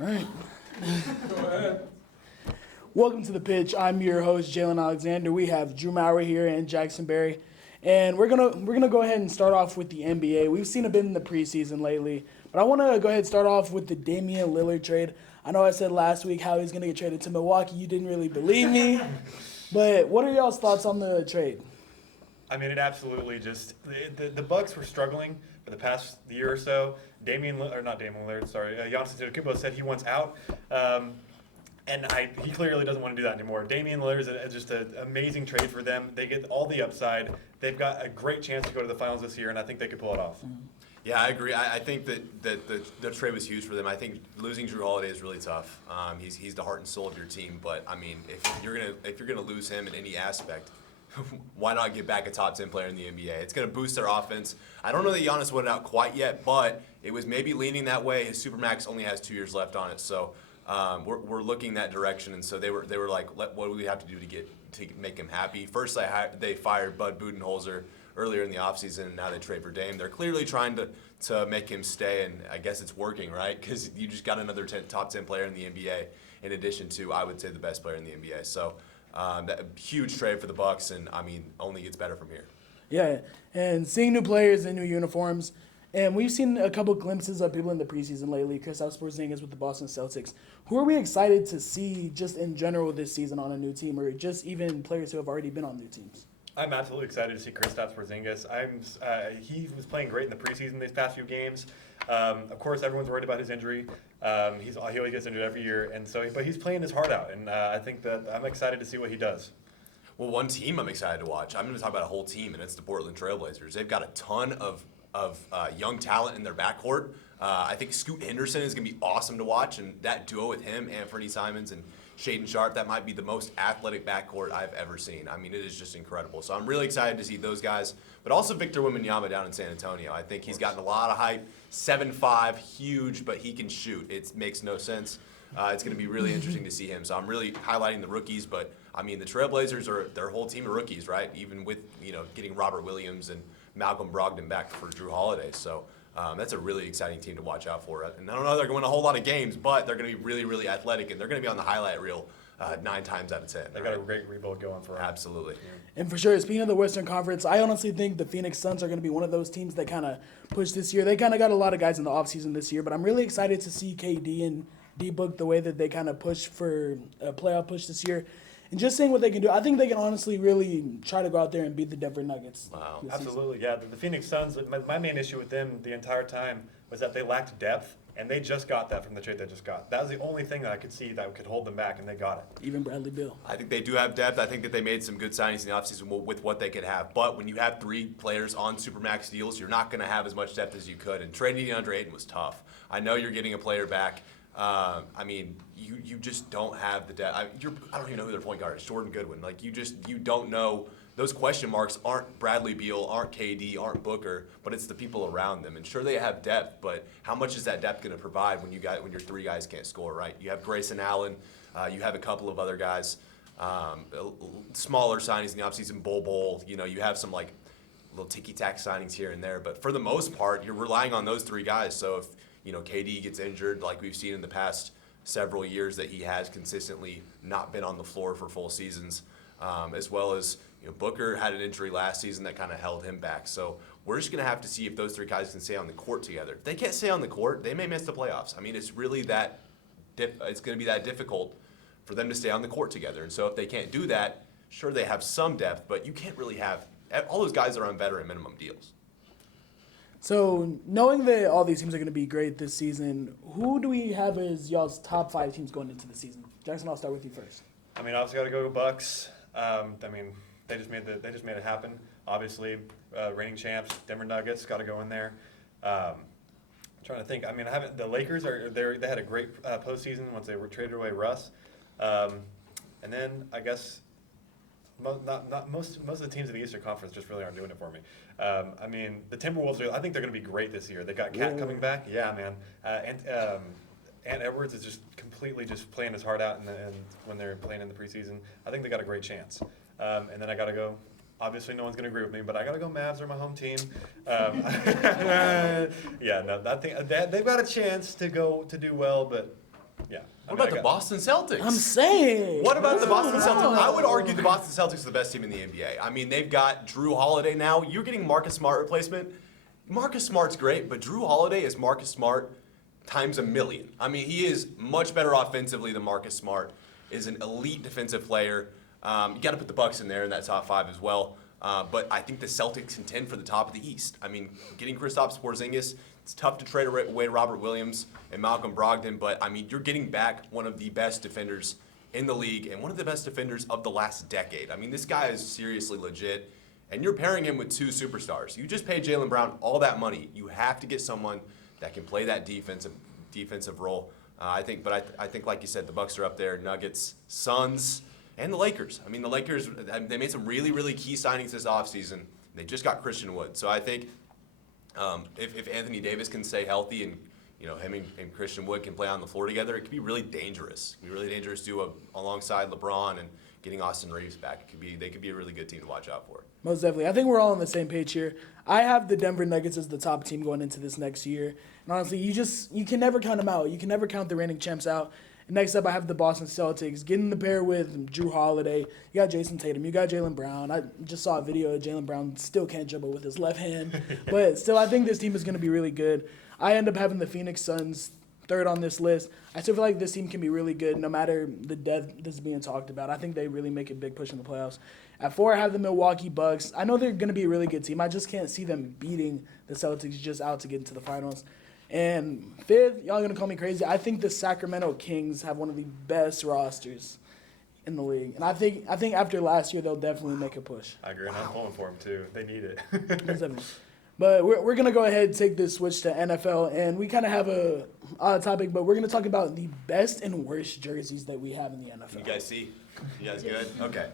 All right. Welcome to the pitch. I'm your host, Jalen Alexander. We have Drew Maurer here and Jackson Berry, and we're gonna go ahead and start off with the NBA. We've seen a bit in the preseason lately, but I want to go ahead and start off with the Damian Lillard trade. I know I said last week how he's gonna get traded to Milwaukee. You didn't really believe me, but what are y'all's thoughts on the trade? I mean, it absolutely just the Bucks were struggling for the past year or so. Not Damian Lillard, sorry, Giannis Antetokounmpo said he wants out, and he clearly doesn't want to do that anymore. Damian Lillard is just an amazing trade for them. They get all the upside. They've got a great chance to go to the finals this year, and I think they could pull it off. Yeah, I agree. I think that the trade was huge for them. I think losing Drew Holiday is really tough. He's the heart and soul of your team. But I mean, if you're gonna lose him in any aspect, why not get back a top 10 player in the NBA? It's going to boost their offense. I don't know that Giannis went out quite yet, but it was maybe leaning that way. His Supermax only has 2 years left on it, so we're looking that direction. And so they were like, what do we have to do to make him happy? First, they fired Bud Budenholzer earlier in the offseason, and now they trade for Dame. They're clearly trying to make him stay, and I guess it's working, right? Because you just got another top 10 player in the NBA, in addition to, I would say, the best player in the NBA. So. That huge trade for the Bucks, and I mean, only gets better from here. Yeah, and seeing new players in new uniforms, and we've seen a couple glimpses of people in the preseason lately. Kristaps Porzingis with the Boston Celtics. Who are we excited to see just in general this season on a new team, or just even players who have already been on new teams? I'm absolutely excited to see Kristaps Porzingis. He was playing great in the preseason these past few games. Of course, everyone's worried about his injury. He always gets injured every year, but he's playing his heart out, and I think that I'm excited to see what he does. Well, one team I'm excited to watch. I'm going to talk about a whole team, and it's the Portland Trailblazers. They've got a ton of young talent in their backcourt. I think Scoot Henderson is going to be awesome to watch, and that duo with him, Anthony Simons, and Shaedon Sharp, that might be the most athletic backcourt I've ever seen. I mean, it is just incredible. So I'm really excited to see those guys, but also Victor Wembanyama down in San Antonio. I think he's gotten a lot of hype. 7'5", huge, but he can shoot. It makes no sense. It's going to be really interesting to see him. So I'm really highlighting the rookies, but I mean, the Trailblazers are their whole team of rookies, right? Even with getting Robert Williams and Malcolm Brogdon back for Drew Holiday. So that's a really exciting team to watch out for. And I don't know they're going to win a whole lot of games, but they're going to be really, really athletic, and they're going to be on the highlight reel 9 times out of 10. They got a great rebuild going for them. Absolutely. And for sure, speaking of the Western Conference, I honestly think the Phoenix Suns are going to be one of those teams that kind of push this year. They kind of got a lot of guys in the offseason this year, but I'm really excited to see KD and D-Book the way that they kind of push for a playoff push this year. And just seeing what they can do, I think they can honestly really try to go out there and beat the Denver Nuggets. Wow. Absolutely, yeah. The Phoenix Suns, my main issue with them the entire time was that they lacked depth, and they just got that from the trade they just got. That was the only thing that I could see that could hold them back, and they got it. Even Bradley Beal. I think they do have depth. I think that they made some good signings in the offseason with what they could have. But when you have 3 players on Supermax deals, you're not going to have as much depth as you could. And trading DeAndre Ayton was tough. I know you're getting a player back. I mean, you just don't have the depth. I don't even know who their point guard is. Jordan Goodwin. Like, you don't know. Those question marks aren't Bradley Beal, aren't KD, aren't Booker, but it's the people around them. And sure, they have depth, but how much is that depth going to provide when your 3 guys can't score, right? You have Grayson Allen, you have a couple of other guys, smaller signings in the offseason, Bol. You have some like little ticky-tack signings here and there, but for the most part, you're relying on those 3 guys. So if KD gets injured, like we've seen in the past several years that he has consistently not been on the floor for full seasons, as well as Booker had an injury last season that kind of held him back. So we're just going to have to see if those 3 guys can stay on the court together. If they can't stay on the court, they may miss the playoffs. I mean, it's really it's going to be that difficult for them to stay on the court together. And so if they can't do that, sure, they have some depth, but you can't really have all those guys are on veteran minimum deals. So knowing that all these teams are going to be great this season, who do we have as y'all's top 5 teams going into the season? Jackson, I'll start with you first. I mean, obviously got to go Bucks. I mean, they just made it happen. Obviously, reigning champs, Denver Nuggets, got to go in there. I'm trying to think. I mean, the Lakers they had a great postseason once they traded away Russ, and then I guess most of the teams in the Eastern Conference just really aren't doing it for me. I mean, the Timberwolves I think they're going to be great this year. They got Cat coming back. Yeah, man. Ant Edwards is just completely just playing his heart out and when they're playing in the preseason. I think they got a great chance. And then I got to go. Obviously, no one's going to agree with me, but I got to go Mavs are my home team. Yeah, no, I think they've got a chance to do well, but Yeah. What about the Boston Celtics? I'm saying. What about the Boston What's going Celtics? on? I would argue the Boston Celtics are the best team in the NBA. I mean, they've got Drew Holiday now. You're getting Marcus Smart replacement. Marcus Smart's great, but Drew Holiday is Marcus Smart times a million. I mean, he is much better offensively than Marcus Smart. Is an elite defensive player. You got to put the Bucks in there in that top 5 as well. But I think the Celtics contend for the top of the East. I mean, getting Kristaps Porzingis, it's tough to trade away Robert Williams and Malcolm Brogdon, but I mean, you're getting back one of the best defenders in the league and one of the best defenders of the last decade. I mean, this guy is seriously legit, and you're pairing him with 2 superstars. You just paid Jalen Brown all that money. You have to get someone that can play that defensive role. I think, like you said, the Bucks are up there. Nuggets, Suns, and the Lakers. I mean, the Lakers, they made some really, really key signings this offseason. They just got Christian Wood. So I think if Anthony Davis can stay healthy and him and Christian Wood can play on the floor together, it could be really dangerous. It could be really dangerous to alongside LeBron and getting Austin Reeves back. They could be a really good team to watch out for. Most definitely. I think we're all on the same page here. I have the Denver Nuggets as the top team going into this next year. And honestly, you can never count them out. You can never count the reigning champs out. And next up, I have the Boston Celtics. Getting the pair with Drew Holiday. You got Jason Tatum. You got Jalen Brown. I just saw a video of Jalen Brown still can't dribble with his left hand. But still, I think this team is going to be really good. I end up having the Phoenix Suns third on this list. I still feel like this team can be really good no matter the depth that's being talked about. I think they really make a big push in the playoffs. At 4, I have the Milwaukee Bucks. I know they're going to be a really good team. I just can't see them beating the Celtics just out to get into the finals. And 5th, y'all going to call me crazy, I think the Sacramento Kings have one of the best rosters in the league. And I think after last year, they'll definitely make a push. I agree, and I'm pulling for them too. They need it. But we're going to go ahead and take this switch to NFL, and we kind of have a odd topic, but we're going to talk about the best and worst jerseys that we have in the NFL. You guys see? You guys good? Okay.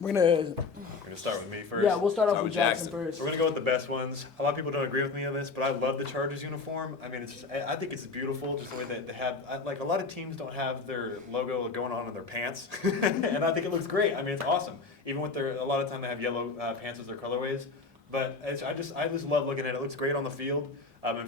We're going to start with me first. Yeah, we'll start off with Jackson Jackson. first. We're gonna go with the best ones. A lot of people don't agree with me on this, but I love the Chargers uniform. I mean, I think it's beautiful, just the way that they have. Like a lot of teams don't have their logo going on in their pants, and I think it looks great. I mean, it's awesome. Even with a lot of time they have yellow pants as their colorways, but I just love looking at it. It looks great on the field.